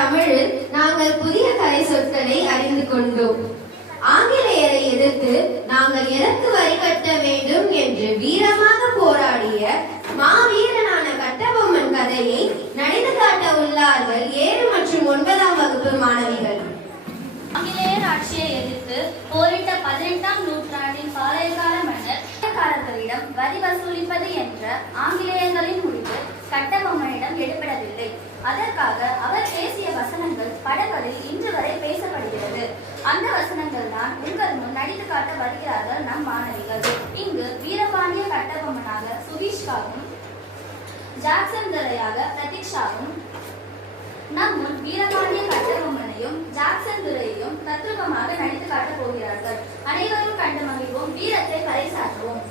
தமிழில் நாங்கள் புதிய கலை சொற்களை அறிந்து கொண்டோம். ஆங்கிலேயரை எதிர்த்து நாங்கள் எதற்கு வரி கட்ட வேண்டும் என்று வீரமாக போராடிய மாவீரனான கட்டபொம்மன் கதையை நடித்து காட்ட உள்ளார்கள் 7 மற்றும் 9ஆம் வகுப்பு மாணவிகள். ஆங்கிலேயர் ஆட்சியை எதிர்த்து போரிட்ட 18ஆம் நூற்றாண்டின் பாளையக்கார மன்னர் காரர்களிடம் வரி வசூலிப்பது என்ற ஆங்கிலேயர்களின் முடிவு கட்டபொம்மனிடம் எடுபடவில்லை. அதற்காக அவர் பேசிய வசனங்கள் படங்களில் இன்று வரை பேசப்படுகிறது. அந்த வசனங்கள் தான் உங்கள் முன் நடித்து காட்ட வருகிறார்கள் நம் மாணவிகள். இங்கு வீரபாண்டிய கட்டபொம்மனாக சுதீஷ்காவும், ஜாக்சன் துரையாக பிரதீக்ஷாவும் நம் முன் வீரபாண்டிய கட்டபொம்மனையும் ஜாக்சன் துரையையும் தத்ரூபமாக நடித்து காட்டப் போகிறார்கள். அனைவரும் கண்டு மகிழ்வோம், வீரத்தை பறைசாற்றுவோம்.